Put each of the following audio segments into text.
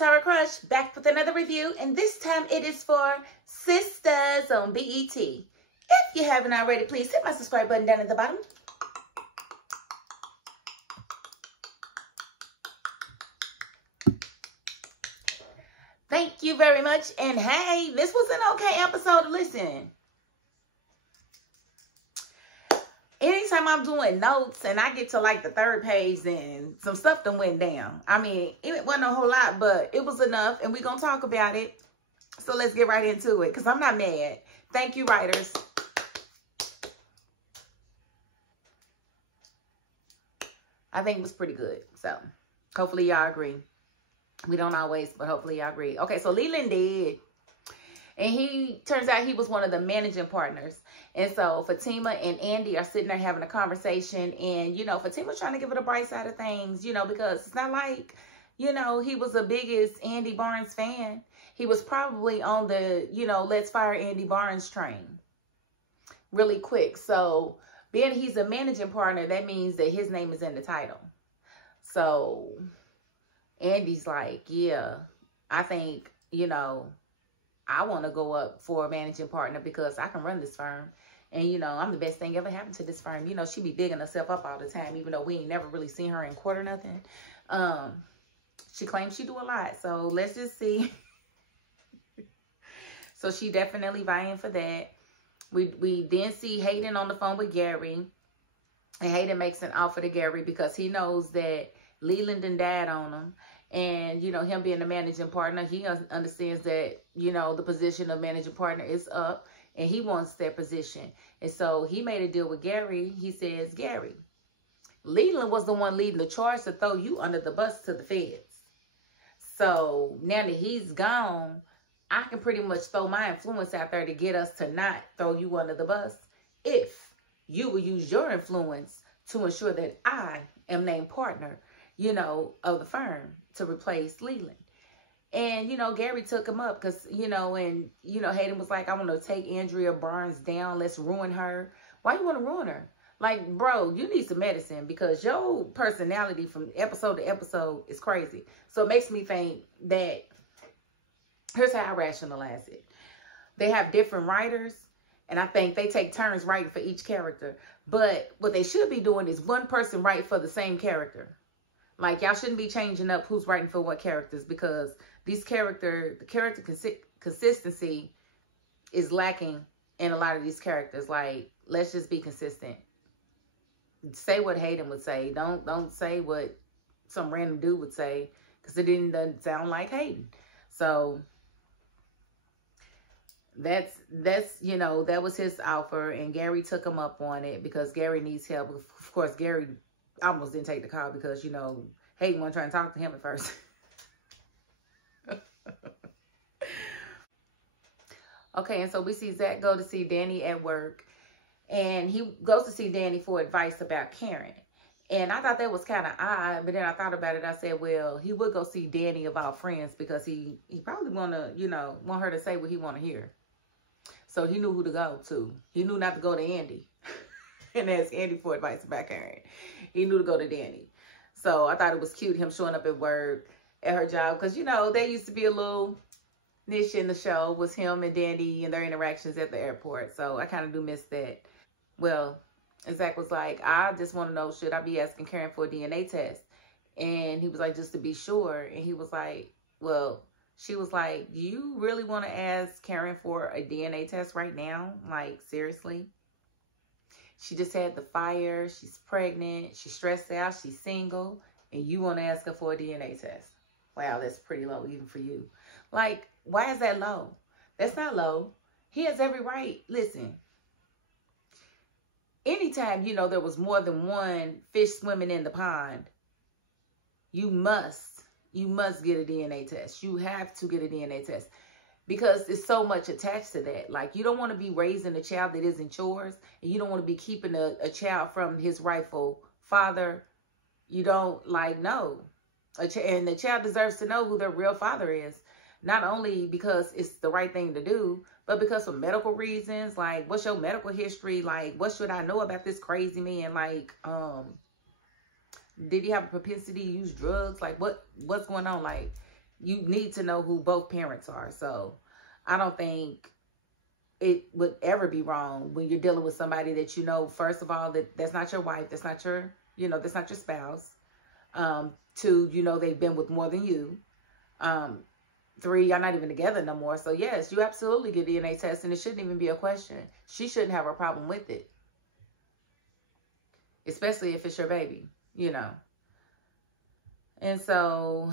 Tara Crush, back with another review, and this time it is for Sistas on BET. If you haven't already, please hit my subscribe button down at the bottom. Thank you very much, and hey, this was an okay episode to listen. Anytime I'm doing notes and I get to like the third page, then some stuff done went down. I mean, it wasn't a whole lot, but it was enough, and we're going to talk about it. So let's get right into it, because I'm not mad. Thank you, writers. I think it was pretty good. So hopefully y'all agree. We don't always, but hopefully y'all agree. Okay, so Leland did. And he turns out he was one of the managing partners. And so Fatima and Andi are sitting there having a conversation. And, you know, Fatima's trying to give it a bright side of things, you know, because it's not like, you know, he was the biggest Andi Barnes fan. He was probably on the, you know, let's fire Andi Barnes train really quick. So being he's a managing partner, that means that his name is in the title. So Andy's like, yeah, I think, you know, I want to go up for a managing partner because I can run this firm. And, you know, I'm the best thing ever happened to this firm. You know, she be bigging herself up all the time, even though we ain't never really seen her in court or nothing. She claims she do a lot. So let's just see. So she definitely vying for that. We then see Hayden on the phone with Gary. And Hayden makes an offer to Gary because he knows that Leland and died on him. And, you know, him being the managing partner, he understands that, you know, the position of managing partner is up and he wants that position. And so he made a deal with Gary. He says, Gary, Leland was the one leading the charge to throw you under the bus to the feds. So now that he's gone, I can pretty much throw my influence out there to get us to not throw you under the bus if you will use your influence to ensure that I am named partner, you know, of the firm to replace Leland. And, you know, Gary took him up because, you know, and, you know, Hayden was like, I want to take Andrea Barnes down. Let's ruin her. Why you want to ruin her? Like, bro, you need some medicine because your personality from episode to episode is crazy. So it makes me think that, here's how I rationalize it. They have different writers, and I think they take turns writing for each character. But what they should be doing is one person write for the same character. Like, y'all shouldn't be changing up who's writing for what characters because the character consistency is lacking in a lot of these characters. Like, let's just be consistent. Say what Hayden would say. Don't say what some random dude would say because it doesn't sound like Hayden. So that's you know, that was his offer, and Gary took him up on it because Gary needs help. Of course, Gary almost didn't take the call because, you know, Hayden wasn't trying to talk to him at first. Okay, and so we see Zack go to see Dani at work, and he goes to see Dani for advice about Karen. And I thought that was kind of odd, but then I thought about it. I said, well, he would go see Dani of all friends because he probably want to, you know, want her to say what he want to hear. So he knew who to go to. He knew not to go to Andi and ask Andi for advice about Karen. He knew to go to Dani. So I thought it was cute, him showing up at work at her job. Because, you know, there used to be a little niche in the show was him and Dani and their interactions at the airport. So I kind of do miss that. Well, Zack was like, I just want to know, should I be asking Karen for a DNA test? And he was like, just to be sure. And he was like, well, she was like, do you really want to ask Karen for a DNA test right now? Like, seriously? She just had the fire. She's pregnant. She's stressed out. She's single. And you want to ask her for a DNA test. Wow, that's pretty low even for you. Like, why is that low? That's not low. He has every right. Listen, anytime, you know, there was more than one fish swimming in the pond, you must get a DNA test. You have to get a DNA test. Because it's so much attached to that. Like, you don't want to be raising a child that isn't yours. And you don't want to be keeping a child from his rightful father. You don't, like, know. And the child deserves to know who their real father is. Not only because it's the right thing to do, but because of medical reasons. Like, what's your medical history? Like, what should I know about this crazy man? Like, did he have a propensity to use drugs? Like, what's going on? Like, You need to know who both parents are. So I don't think it would ever be wrong when you're dealing with somebody that you know, first of all, that's not your wife, that's not your, that's not your spouse. 2, they've been with more than you. 3, y'all not even together no more. So yes, you absolutely get DNA test, and it shouldn't even be a question. She shouldn't have a problem with it, especially if it's your baby, And so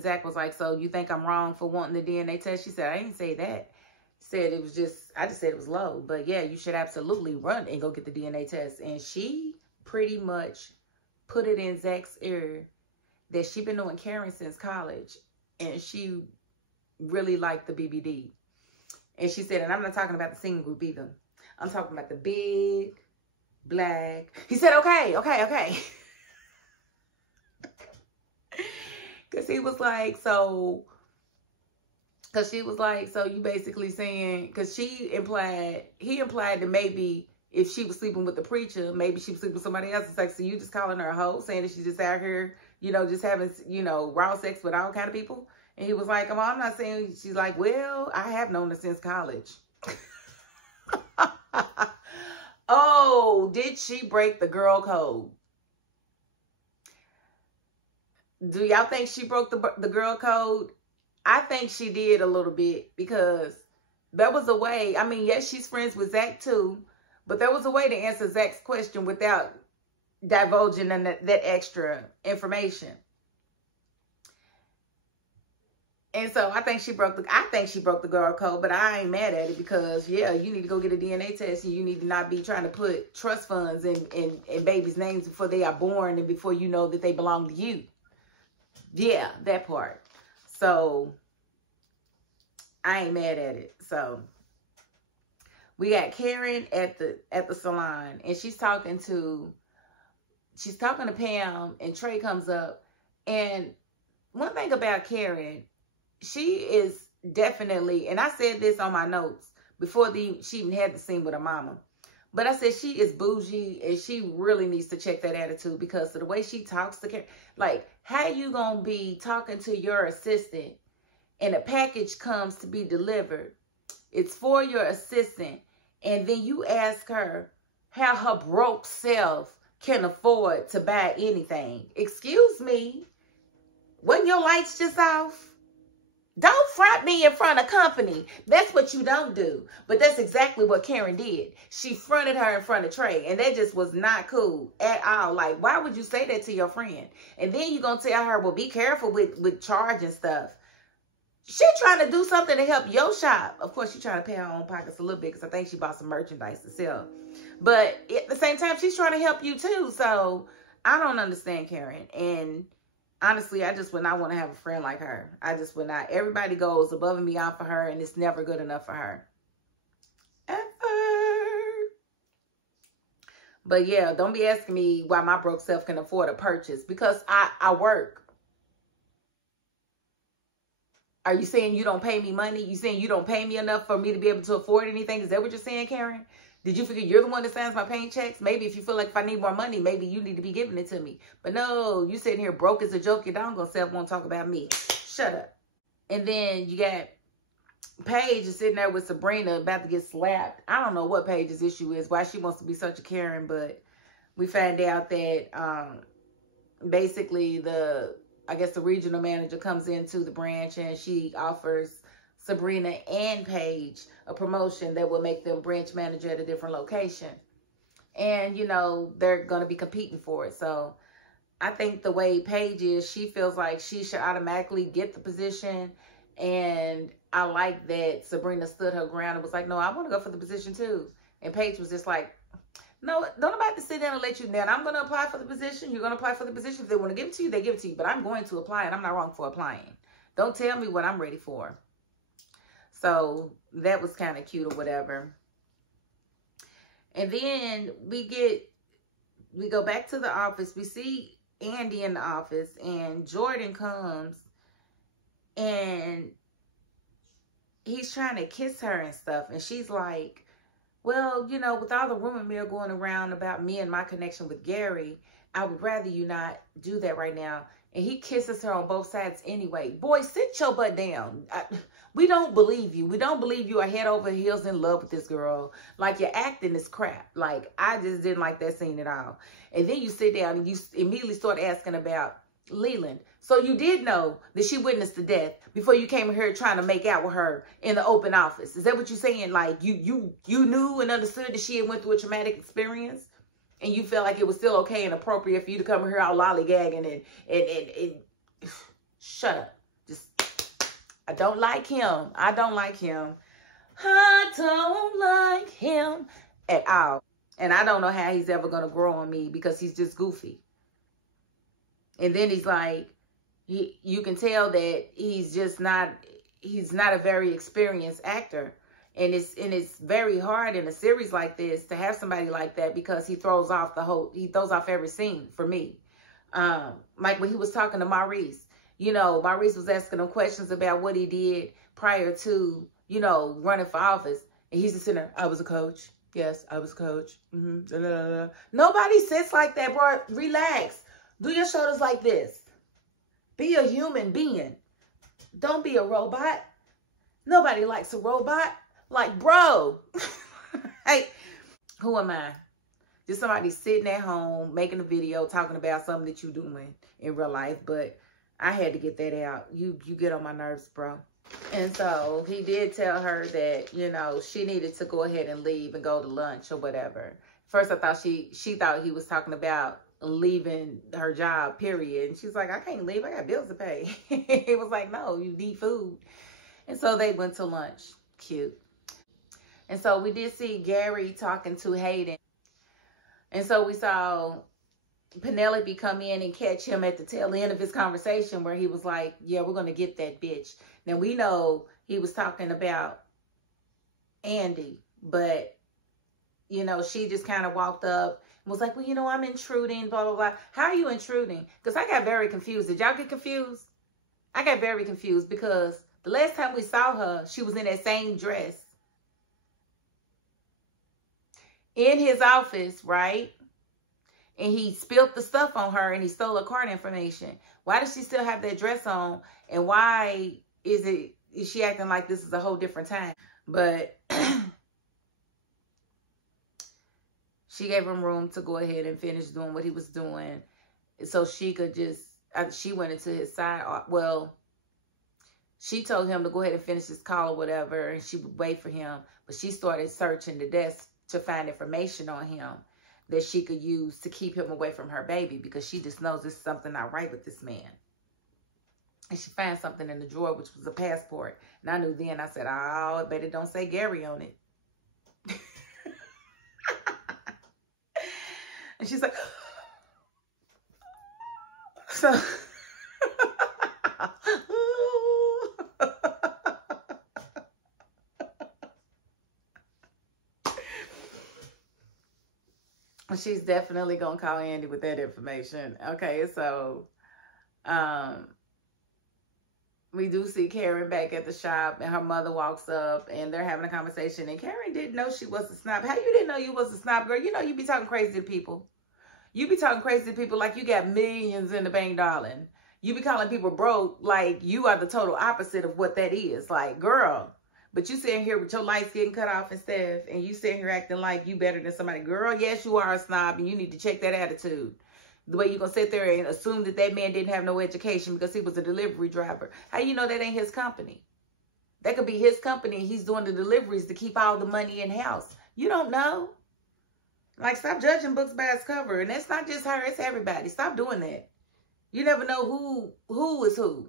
Zack was like, so you think I'm wrong for wanting the DNA test? She said, I didn't say that. Said it was I just said it was low. But yeah, you should absolutely run and go get the DNA test. And she pretty much put it in Zack's ear that she been knowing Karen since college. And she really liked the BBD. And she said, and I'm not talking about the singing group either. I'm talking about the big, black. He said, okay. Because he was like, because she was like, so you basically saying, because he implied that maybe if she was sleeping with the preacher, maybe she was sleeping with somebody else. It's like, so you just calling her a hoe, saying that she's just out here, just having, raw sex with all kind of people. And he was like, I'm not saying. She's like, well, I have known her since college. Oh, did she break the girl code? Do y'all think she broke the girl code? I think she did a little bit, because there was a way. I mean, yes, she's friends with Zack too, but there was a way to answer Zack's question without divulging that extra information. And so I think she broke the girl code, but I ain't mad at it, because yeah, you need to go get a DNA test, and you need to not be trying to put trust funds in babies' names before they are born and before you know that they belong to you. Yeah, that part. So I ain't mad at it. So we got Karen at the salon, and she's talking to Pam, and Trey comes up. And one thing about Karen, she is definitely, and I said this on my notes before she even had the scene with her mama, but I said she is bougie, and she really needs to check that attitude, because of the way she talks to Karen. Like, how you gonna be talking to your assistant, and a package comes to be delivered, it's for your assistant, and then you ask her how her broke self can afford to buy anything? Excuse me, wasn't your lights just off? Don't front me in front of company. That's what you don't do. But that's exactly what Karen did. She fronted her in front of Trey, and that just was not cool at all. Like, why would you say that to your friend? And then you're going to tell her, well, be careful with charging stuff. She trying to do something to help your shop. Of course, she's trying to pay her own pockets a little bit, because I think she bought some merchandise to sell. But at the same time, she's trying to help you too. So I don't understand Karen. And honestly, I just would not want to have a friend like her. I just would not. Everybody goes above and beyond for her, and it's never good enough for her. Ever. But yeah, don't be asking me why my broke self can afford a purchase, because I work. Are you saying you don't pay me money? You saying you don't pay me enough for me to be able to afford anything? Is that what you're saying, Karen? Did you figure you're the one that signs my paying checks? Maybe if you feel like if I need more money, maybe you need to be giving it to me. But no, you sitting here broke as a joke. Your doggone self won't talk about me. Shut up. And then you got Paige is sitting there with Sabrina about to get slapped. I don't know what Paige's issue is, why she wants to be such a Karen, but we find out that basically I guess the regional manager comes into the branch, and she offers Sabrina and Paige a promotion that will make them branch manager at a different location. And, they're going to be competing for it. So I think the way Paige is, she feels like she should automatically get the position. And I like that Sabrina stood her ground and was like, no, I want to go for the position too. And Paige was just like, no, don't nobody sit down and let you down. I'm going to apply for the position. You're going to apply for the position. If they want to give it to you, they give it to you. But I'm going to apply, and I'm not wrong for applying. Don't tell me what I'm ready for. So that was kind of cute or whatever. And then we go back to the office. We see Andi in the office, and Jordan comes, and he's trying to kiss her and stuff. And she's like, well, with all the rumor mill going around about me and my connection with Gary, I would rather you not do that right now. And he kisses her on both sides anyway. Boy, sit your butt down. We don't believe you. We don't believe you are head over heels in love with this girl. Like, your acting is crap. Like, I just didn't like that scene at all. And then you sit down and you immediately start asking about Leland. So you did know that she witnessed the death before you came here trying to make out with her in the open office. Is that what you're saying? Like, you knew and understood that she had went through a traumatic experience, and you felt like it was still okay and appropriate for you to come here all lollygagging and shut up. Just, I don't like him. I don't like him. I don't like him at all. And I don't know how he's ever going to grow on me because he's just goofy. And then he's like, you can tell that he's not a very experienced actor. And it's very hard in a series like this to have somebody like that, because he throws off every scene for me. Like when he was talking to Maurice, Maurice was asking him questions about what he did prior to, running for office. And he's just sitting there, I was a coach. Yes, I was a coach. Nobody sits like that, bro. Relax. Do your shoulders like this. Be a human being. Don't be a robot. Nobody likes a robot. Like, bro. Hey, who am I? Just somebody sitting at home making a video talking about something that you're doing in real life. But I had to get that out. You get on my nerves, bro. And so he did tell her that, she needed to go ahead and leave and go to lunch or whatever. First, I thought she thought he was talking about leaving her job, period. And she's like, I can't leave. I got bills to pay. He was like, no, you need food. And so they went to lunch. Cute. And so we did see Gary talking to Hayden. And so we saw Penelope come in and catch him at the tail end of his conversation where he was like, yeah, we're going to get that bitch. Now, we know he was talking about Andi, but, she just kind of walked up and was like, well, I'm intruding, blah, blah, blah. How are you intruding? Because I got very confused. Did y'all get confused? I got very confused because the last time we saw her, she was in that same dress in his office, right? And he spilled the stuff on her and he stole her card information. Why does she still have that dress on? And why is she acting like this is a whole different time? But she gave him room to go ahead and finish doing what he was doing. So she could she went into his side. Well, she told him to go ahead and finish his call or whatever, and she would wait for him. But she started searching the desk to find information on him that she could use to keep him away from her baby, because she just knows there's something not right with this man. And she found something in the drawer, which was a passport. And I knew then, I said, oh, I bet it don't say Gary on it. And she's like, so... She's definitely going to call Andi with that information. Okay, so we do see Karen back at the shop, and her mother walks up, and they're having a conversation, and Karen didn't know she was a snob. How you didn't know you was a snob, girl? You be talking crazy to people. You be talking crazy to people like you got millions in the bank, darling. You be calling people broke like you are the total opposite of what that is. Like, girl. But you sitting here with your lights getting cut off and stuff, and you sitting here acting like you better than somebody. Girl, yes, you are a snob, and you need to check that attitude. The way you're going to sit there and assume that that man didn't have no education because he was a delivery driver. How you know that ain't his company? That could be his company, and he's doing the deliveries to keep all the money in-house. You don't know. Like, stop judging books by its cover. And that's not just her, it's everybody. Stop doing that. You never know who is who.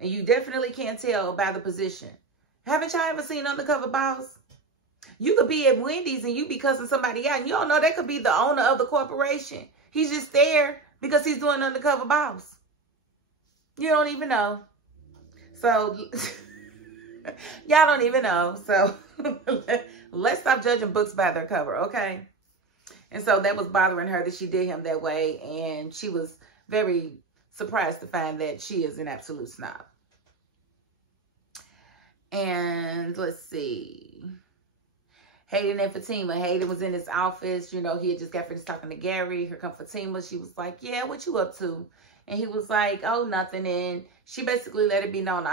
And you definitely can't tell by the position. Haven't y'all ever seen Undercover Boss? You could be at Wendy's and you be cussing somebody out, and you don't know that could be the owner of the corporation. He's just there because he's doing Undercover Boss. You don't even know. So, y'all don't even know. So, let's stop judging books by their cover, okay? And so that was bothering her that she did him that way, and she was very surprised to find that she is an absolute snob. And let's see. Hayden and Fatima. Hayden was in his office. He had just got finished talking to Gary. Here come Fatima. She was like, yeah, what you up to? And he was like, oh, nothing. And she basically let it be known,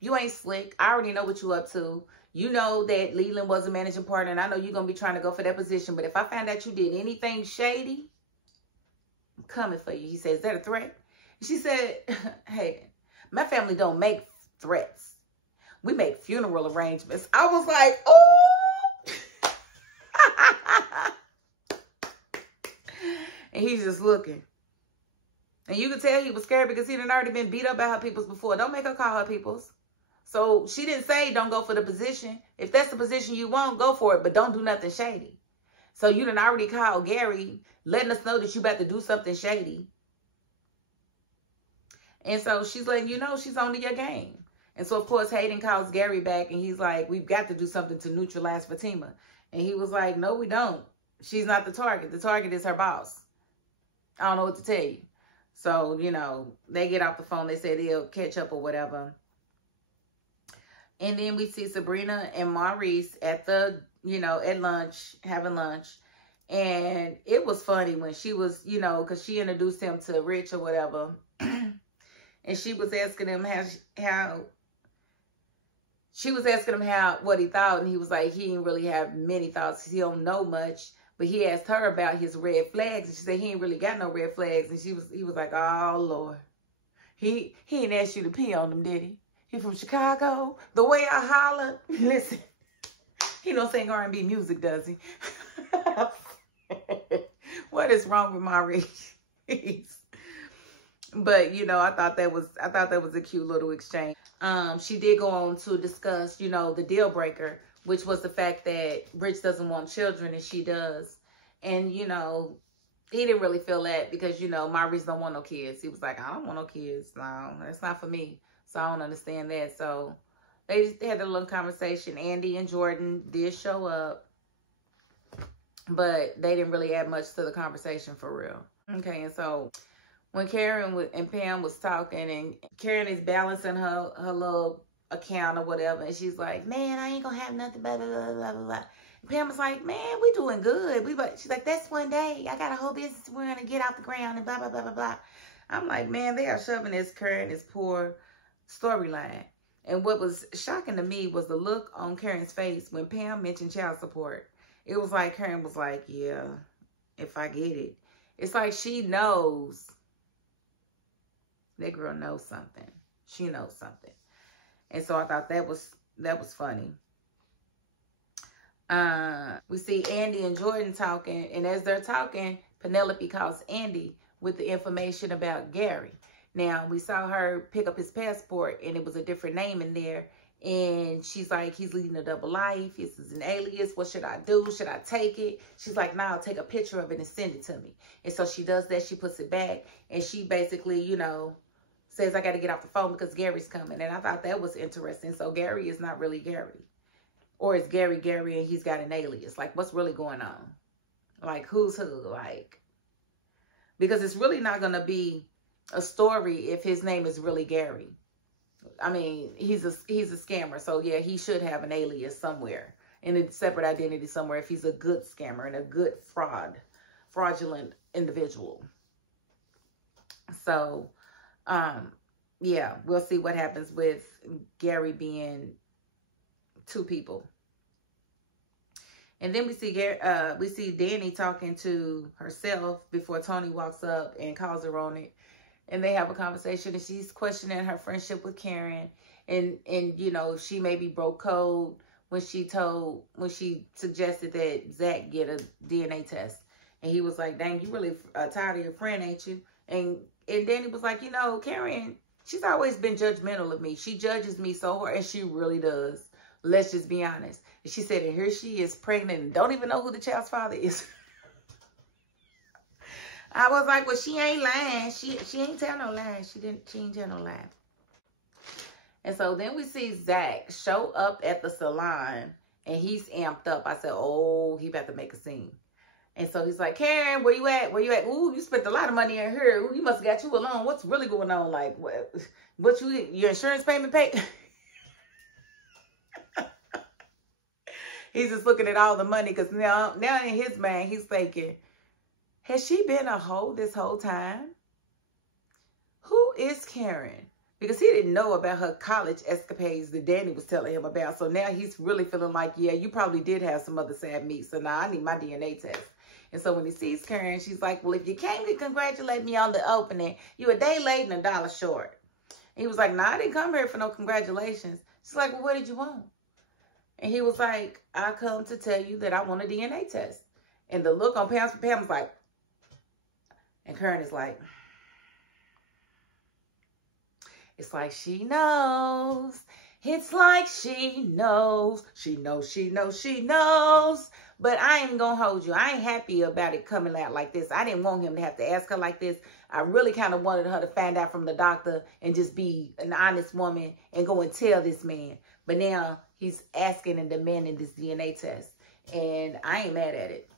you ain't slick. I already know what you up to. You know that Leland was a managing partner, and I know you're going to be trying to go for that position. But if I find out you did anything shady, I'm coming for you. He said, is that a threat? She said, hey, my family don't make threats. We make funeral arrangements. I was like, oh. And he's just looking. And you could tell he was scared because he had already been beat up by her peoples before. Don't make her call her peoples. So she didn't say don't go for the position. If that's the position you want, go for it. But don't do nothing shady. So you done already called Gary, letting us know that you about to do something shady. And so she's letting you know she's on to your game. And so, of course, Hayden calls Gary back. And he's like, we've got to do something to neutralize Fatima. And he was like, no, we don't. She's not the target. The target is her boss. I don't know what to tell you. So, you know, they get off the phone. They say they'll catch up or whatever. And then we see Sabrina and Maurice at the, you know, at lunch, having lunch. And it was funny when she was, you know, because she introduced him to Rich or whatever. And she was asking him what he thought. And he was like, he didn't really have many thoughts. He don't know much. But he asked her about his red flags. And she said he ain't really got no red flags. And he was like, oh, Lord. He ain't asked you to pee on him, did he? He from Chicago? The way I holler? Listen, he don't sing R&B music, does he? What is wrong with Maurice? But, you know, I thought that was a cute little exchange. She did go on to discuss, you know, the deal breaker, which was the fact that Rich doesn't want children and she does. And, you know, he didn't really feel that because, you know, Maurice don't want no kids. He was like, I don't want no kids. No, that's not for me. So I don't understand that. So they just had a little conversation. Andi and Jordan did show up, but they didn't really add much to the conversation for real. Okay, and so when Karen and Pam was talking, and Karen is balancing her little account or whatever, and she's like, man, I ain't gonna have nothing, blah, blah, blah, blah, blah, blah. And Pam was like, man, we doing good. She's like, that's one day. I got a whole business we're gonna get off the ground and blah, blah, blah, blah, blah. I'm like, man, they are shoving this Karen, this poor storyline. And what was shocking to me was the look on Karen's face when Pam mentioned child support. It was like Karen was like, yeah, if I get it. It's like she knows. That girl knows something. She knows something. And so I thought that was funny. We see Andi and Jordan talking. And as they're talking, Penelope calls Andi with the information about Gary. Now, we saw her pick up his passport, and it was a different name in there. And she's like, he's leading a double life. This is an alias. What should I do? Should I take it? She's like, nah, I'll take a picture of it and send it to me. And so she does that. She puts it back. And she basically, you know, says, I got to get off the phone because Gary's coming. And I thought that was interesting. So Gary is not really Gary. Or is Gary and he's got an alias? Like, what's really going on? Like, who's who? Like, because it's really not going to be a story if his name is really Gary. I mean, he's a scammer. So, yeah, he should have an alias somewhere. In a separate identity somewhere if he's a good scammer and a good fraudulent individual. So, yeah, we'll see what happens with Gary being two people. And then we see Dani talking to herself before Tony walks up and calls her on it. And they have a conversation, and she's questioning her friendship with Karen. And you know, she maybe broke code when she suggested that Zack get a DNA test. And he was like, dang, you really tired of your friend, ain't you? And Dani was like, you know, Karen, she's always been judgmental of me. She judges me so hard, and she really does. Let's just be honest. And she said, and here she is pregnant and don't even know who the child's father is. I was like, well, she ain't lying. She ain't tell no lies. She ain't tell no lie. And so then we see Zack show up at the salon, and he's amped up. I said, oh, he about to make a scene. And so he's like, Karen, where you at? Where you at? Ooh, you spent a lot of money in here. Ooh, you must have got you alone. What's really going on? Like, what your insurance payment paid? He's just looking at all the money because now in his mind, he's thinking, has she been a hoe this whole time? is Karen? Because he didn't know about her college escapades that Dani was telling him about. So now he's really feeling like, yeah, you probably did have some other sad meat. So now I need my DNA test. And so when he sees Karen, she's like, well, if you came to congratulate me on the opening, you a day late and $1 short. And he was like, nah, I didn't come here for no congratulations. She's like, well, what did you want? And he was like, I come to tell you that I want a DNA test. And the look on Pam was like, and Karen is like, it's like she knows. It's like she knows. She knows, she knows, she knows. But I ain't gonna hold you. I ain't happy about it coming out like this. I didn't want him to have to ask her like this. I really kind of wanted her to find out from the doctor and just be an honest woman and go and tell this man. But now he's asking and demanding this DNA test. And I ain't mad at it.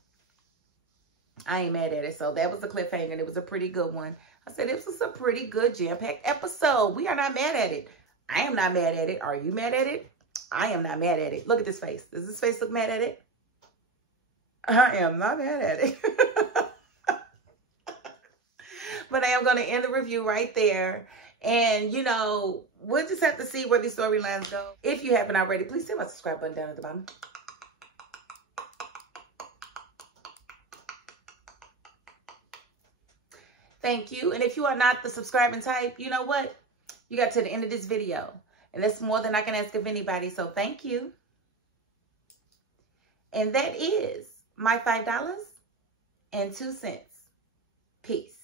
I ain't mad at it. So that was a cliffhanger, and it was a pretty good one. I said this was a pretty good jam-packed episode. We are not mad at it. I am not mad at it. Are you mad at it? I am not mad at it. Look at this face. Does this face look mad at it? I am not mad at it. But I am going to end the review right there. And, you know, we'll just have to see where these storylines go. If you haven't already, please hit my subscribe button down at the bottom. Thank you. And if you are not the subscribing type, you know what? You got to the end of this video. And that's more than I can ask of anybody. So thank you. And that is my $5.02. Peace.